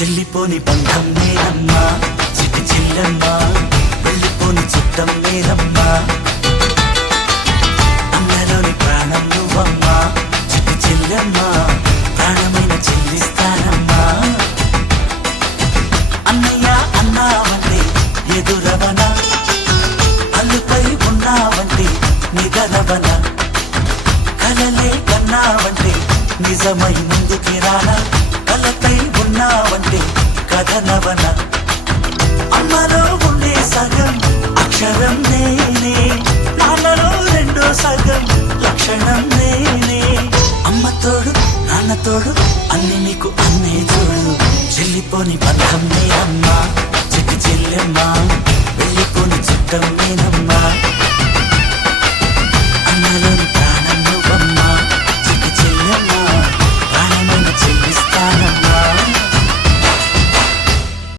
చెల్లిపోని బంధం నేనమ్మా చిట్టి చెల్లెమ్మా వెళ్ళిపోని చుట్టం నేనమ్మా అన్నలోని ప్రాణం నువ్వమ్మా చిట్టి చెల్లెమ్మా ప్రాణమైన చెల్లిస్తానమ్మా అన్నయ్య అన్నావంటే ఎదురవన అల్లుపై ఉన్నావంటే నిగరవన కలలే కన్నావంటే నిజమై ముందుకి రానా కలపై ఉన్నావంటే కథనవన అమ్మలో ఉండే సగం అక్షరం నేనే నాన్నలో రెండో సగం లక్షణం నేనే అమ్మ తోడు నాన్న తోడు అన్ని నీకు అన్నే చూడు చెల్లిపోని బంధం నేనమ్మా చిట్టి చెల్లెమ్మా వెళ్ళిపోని చుట్టం నేనమ్మా